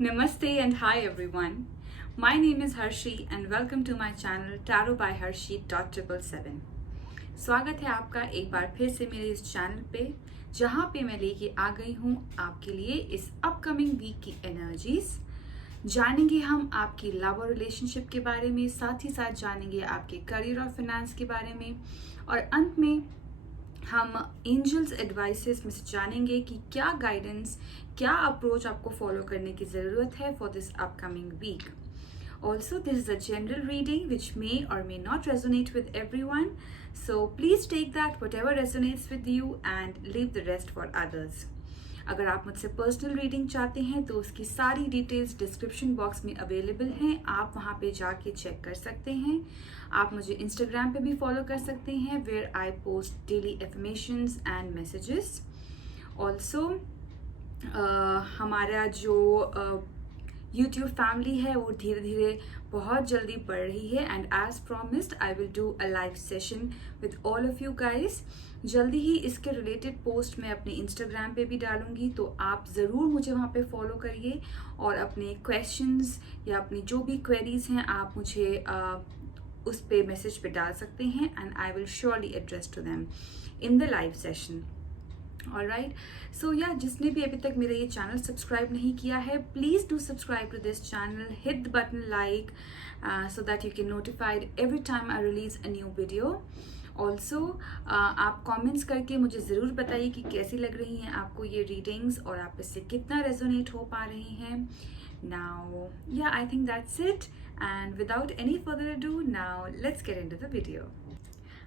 Namaste and hi everyone. My name is Harshi and welcome to my channel Tarot by Harshi .777. स्वागत है आपका एक बार फिर से मेरे इस चैनल पे जहाँ पे मैं लेके आ गई हूँ आपके लिए इस अपकमिंग वीक की एनर्जीज। जानेंगे हम आपकी लव और रिलेशनशिप के बारे में, साथ ही साथ जानेंगे आपके करियर और फाइनेंस के बारे में, और अंत में हम एंजल्स एडवाइसेस में से जानेंगे कि क्या गाइडेंस, क्या अप्रोच आपको फॉलो करने की ज़रूरत है for this upcoming week. Also, this is a general reading which may or may not resonate with everyone. So please take that whatever resonates with you and leave the rest for others. अगर आप मुझसे personal reading चाहते हैं तो उसकी सारी details description box में available हैं, आप वहाँ पे जाके चेक कर सकते हैं. आप मुझे इंस्टाग्राम पे भी फॉलो कर सकते हैं where I post daily affirmations and messages. Also हमारा जो YouTube फैमिली है वो धीरे धीरे बहुत जल्दी बढ़ रही है and as promised I will do a live session with all of you guys. जल्दी ही इसके रिलेटेड पोस्ट मैं अपने इंस्टाग्राम पे भी डालूंगी, तो आप ज़रूर मुझे वहाँ पे फॉलो करिए और अपने क्वेश्चंस या अपनी जो भी क्वेरीज हैं आप मुझे उस पे मैसेज पे डाल सकते हैं and I will surely address to them in the live session. Alright, so yeah, जिसने भी अभी तक मेरा ये चैनल सब्सक्राइब नहीं किया है, please do subscribe to this channel, hit the button like so that you can notified every time I release a new video. Also आप कमेंट्स करके मुझे ज़रूर बताइए कि कैसी लग रही हैं आपको ये रीडिंग्स और आप इससे कितना रेजोनेट हो पा रही हैं. Now yeah I think that's it and without any further ado now let's get into the video.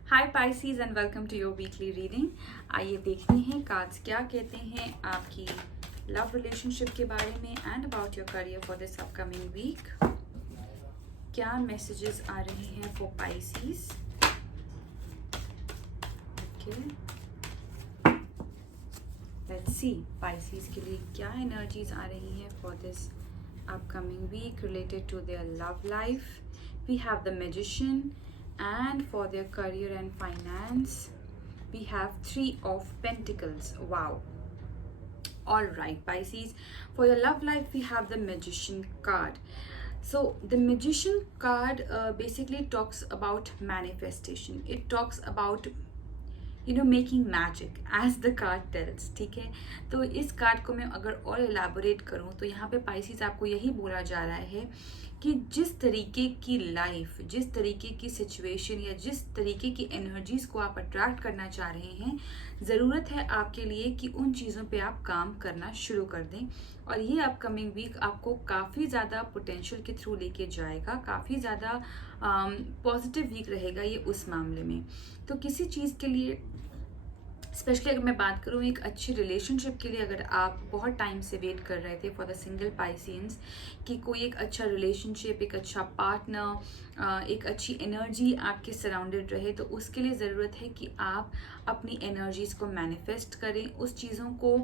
Hi Pisces and welcome to your weekly reading. आइए देखते हैं कार्ड्स क्या कहते हैं आपकी लव रिलेशनशिप के बारे में and about your career for this upcoming week. क्या मैसेजेस आ रहे हैं for Pisces. Okay, let's see Pisces के लिए क्या एनर्जीज आ रही हैं for this upcoming week related to their love life. We have the magician. And for their career and finance, we have 3 of Pentacles. Wow. All right, Pisces. For your love life, we have the Magician card. So the Magician card basically talks about manifestation. It talks about making magic as the card tells. ठीक है, तो इस card को मैं अगर और elaborate करूँ तो यहाँ पे पाइसीज आपको यही बोला जा रहा है कि जिस तरीके की लाइफ, जिस तरीके की सिचुएशन या जिस तरीके की एनर्जीज को आप अट्रैक्ट करना चाह रहे हैं, ज़रूरत है आपके लिए कि उन चीज़ों पे आप काम करना शुरू कर दें. और ये अपकमिंग वीक आपको काफ़ी ज़्यादा पोटेंशियल के थ्रू लेके जाएगा, काफ़ी ज़्यादा पॉजिटिव वीक रहेगा ये उस मामले में. तो किसी चीज़ के लिए, स्पेशली अगर मैं बात करूँ एक अच्छी रिलेशनशिप के लिए, अगर आप बहुत टाइम से वेट कर रहे थे फॉर द सिंगल पाइसियंस कि कोई एक अच्छा रिलेशनशिप, एक अच्छा पार्टनर, एक अच्छी एनर्जी आपके सराउंडेड रहे, तो उसके लिए ज़रूरत है कि आप अपनी एनर्जीज़ को मैनिफेस्ट करें. उस चीज़ों को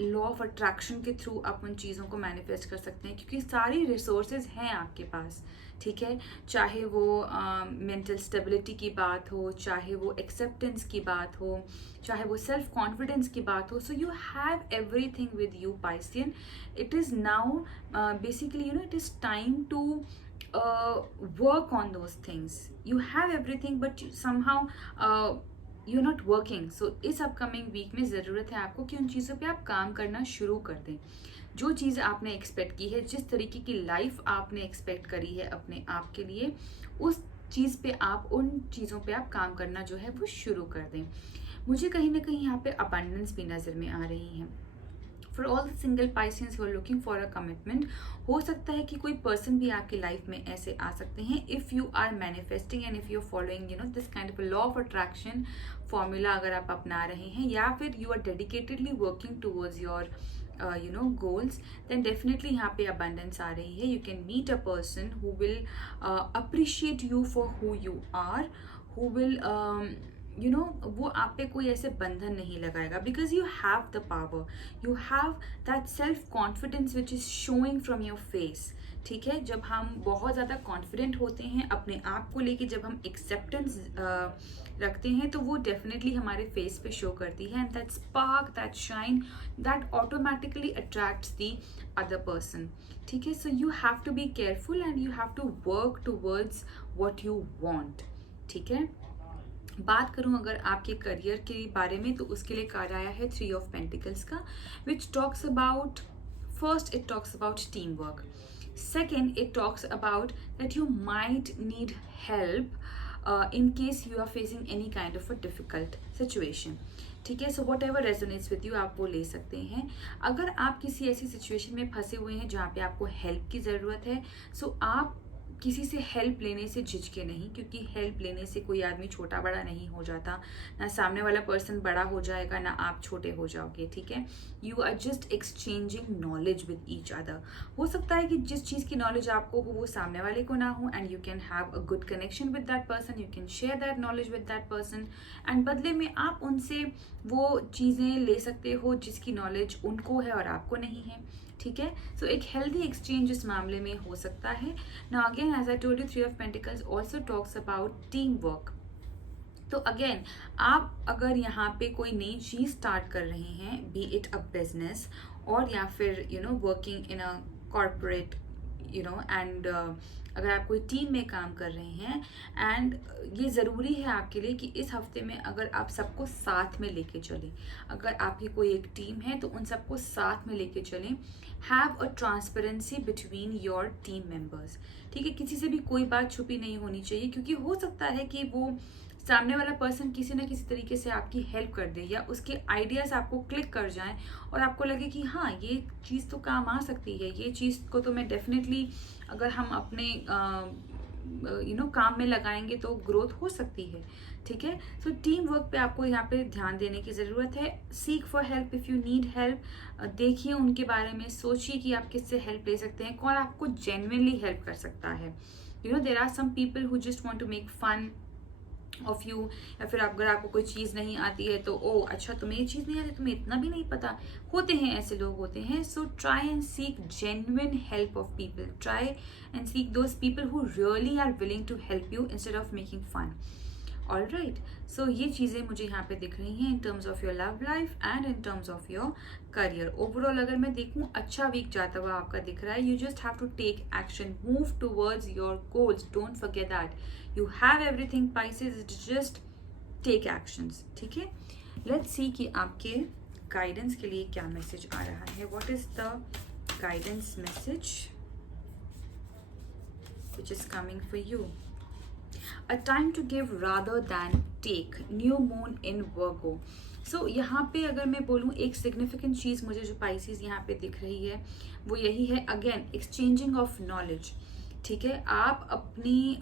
लॉ ऑफ अट्रैक्शन के थ्रू आप उन चीज़ों को मैनिफेस्ट कर सकते हैं क्योंकि सारी रिसोर्सेज हैं आपके पास. ठीक है, चाहे वो मेंटल स्टेबिलिटी की बात हो, चाहे वो एक्सेप्टेंस की बात हो, चाहे वो सेल्फ कॉन्फिडेंस की बात हो. So you have everything with you Piscean. It is now basically it is time to work on those things. You have everything but somehow you're not working. So इस upcoming week में ज़रूरत है आपको कि उन चीज़ों पे आप काम करना शुरू कर दें. जो चीज़ आपने एक्सपेक्ट की है, जिस तरीके की लाइफ आपने एक्सपेक्ट करी है अपने आप के लिए, उस चीज़ पे आप, उन चीज़ों पे आप काम करना जो है वो शुरू कर दें. मुझे कहीं ना कहीं यहाँ पे अबंडेंस भी नज़र में आ रही है for all the single Pisceans who are looking for a commitment. हो सकता है कि कोई पर्सन भी आपकी लाइफ में ऐसे आ सकते हैं if you are manifesting and if you are following this kind of law of attraction formula अगर आप अपना रहे हैं, या फिर you are dedicatedly working towards your goals, then definitely यहाँ पे abundance आ रही है. You can meet a person who will appreciate you for who you are, who will वो आप पे कोई ऐसे बंधन नहीं लगाएगा, because you have the power, you have that self confidence which is showing from your face. ठीक है, जब हम बहुत ज़्यादा कॉन्फिडेंट होते हैं अपने आप को लेके, जब हम एक्सेप्टेंस रखते हैं, तो वो डेफिनेटली हमारे फेस पे शो करती है, and that spark, that shine, that automatically attracts the other person. ठीक है, so you have to be careful and you have to work towards what you want. ठीक है, बात करूं अगर आपके करियर के बारे में, तो उसके लिए कार्ड आया है 3 ऑफ पेंटिकल्स का, which talks about, first it talks about team work, second it talks about that you might need help in case you are facing any kind of a difficult situation। ठीक है, so what ever resonates with you आप वो ले सकते हैं। अगर आप किसी ऐसी सिचुएशन में फंसे हुए हैं जहाँ पे आपको हेल्प की ज़रूरत है, सो आप किसी से हेल्प लेने से झिझके नहीं, क्योंकि हेल्प लेने से कोई आदमी छोटा बड़ा नहीं हो जाता, ना सामने वाला पर्सन बड़ा हो जाएगा, ना आप छोटे हो जाओगे। ठीक है, you are just exchanging knowledge with each other. हो सकता है कि जिस चीज़ की नॉलेज आपको हो वो सामने वाले को ना हो, and you can have a good connection with that person, you can share that knowledge with that person, and बदले में आप उनसे वो चीज़ें ले सकते हो जिसकी नॉलेज उनको है और आपको नहीं है। ठीक है, सो एक हेल्दी एक्सचेंज इस मामले में हो सकता है। Now again as I told you, 3 of Pentacles also talks about team work. तो अगेन आप अगर यहाँ पे कोई नई चीज़ स्टार्ट कर रहे हैं, बी इट अ बिजनेस और या फिर working in a corporate and अगर आप कोई टीम में काम कर रहे हैं, एंड ये ज़रूरी है आपके लिए कि इस हफ्ते में अगर आप सबको साथ में लेके चलें, अगर आपकी कोई एक टीम है तो उन सबको साथ में लेके चलें। Have a transparency between your team members. ठीक है, किसी से भी कोई बात छुपी नहीं होनी चाहिए, क्योंकि हो सकता है कि वो सामने वाला पर्सन किसी न किसी तरीके से आपकी हेल्प कर दे, या उसके आइडियाज़ आपको क्लिक कर जाएं और आपको लगे कि हाँ ये चीज़ तो काम आ सकती है, ये चीज़ को तो मैं डेफिनेटली अगर हम अपने काम में लगाएंगे तो ग्रोथ हो सकती है। ठीक है, सो टीम वर्क पे आपको यहाँ पे ध्यान देने की ज़रूरत है। Seek for help if you need help. देखिए उनके बारे में, सोचिए कि आप किससे हेल्प ले सकते हैं, कौन आपको जेन्युइनली हेल्प कर सकता है। There are some people who just want to make fun of you, या फिर अगर आपको कोई चीज़ नहीं आती है तो ओ अच्छा तुम्हें ये चीज़ नहीं आती, तुम्हें इतना भी नहीं पता, होते हैं ऐसे लोग होते हैं। So try and seek genuine help of people, try and seek those people who really are willing to help you instead of making fun. All right, so ये चीज़ें मुझे यहाँ पे दिख रही हैं in terms of your love life and in terms of your career. Overall अगर मैं देखूँ अच्छा वीक जाता हुआ आपका दिख रहा है। You just have to take action, move towards your goals, don't forget that you have everything Pisces, it's just take actions. ठीक है, लेट्स सी कि आपके गाइडेंस के लिए क्या मैसेज आ रहा है। What is the guidance message which is coming for you? A time to give rather than take, new moon in Virgo। सो यहाँ पे अगर मैं बोलूँ एक सिग्निफिकेंट चीज़ मुझे जो पाइसेस यहाँ पे दिख रही है वो यही है, अगेन एक्सचेंजिंग ऑफ नॉलेज। ठीक है, आप अपनी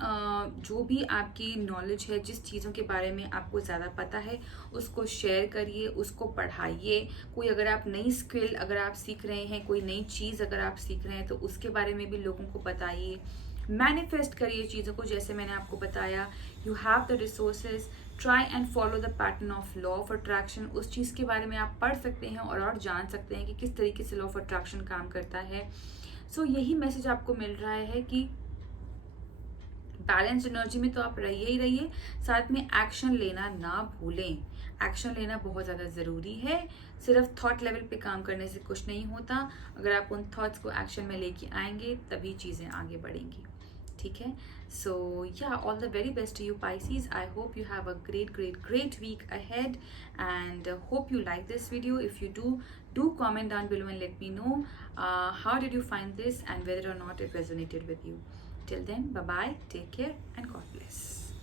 जो भी आपकी नॉलेज है, जिस चीज़ों के बारे में आपको ज़्यादा पता है उसको शेयर करिए, उसको पढ़ाइए। कोई अगर आप नई स्किल अगर आप सीख रहे हैं, कोई नई चीज़ अगर आप सीख रहे हैं तो उसके बारे में भी लोगों को बताइए। मैनिफेस्ट करिए चीज़ों को, जैसे मैंने आपको बताया, you have the resources, try and follow the pattern of law of attraction. उस चीज़ के बारे में आप पढ़ सकते हैं और जान सकते हैं कि किस तरीके से लॉ ऑफ अट्रैक्शन काम करता है। सो यही मैसेज आपको मिल रहा है कि बैलेंस एनर्जी में तो आप रहिए ही रहिए, साथ में एक्शन लेना ना भूलें। एक्शन लेना बहुत ज़्यादा ज़रूरी है, सिर्फ थॉट लेवल पे काम करने से कुछ नहीं होता। अगर आप उन थॉट्स को एक्शन में लेके आएंगे तभी चीज़ें आगे बढ़ेंगी। ठीक है, so yeah all the very best to you Pisces। I hope you have a great week ahead and hope you like this video. If you do comment down below and let me know how did you find this and whether or not it resonated with you. Till then, bye bye, take care and God bless.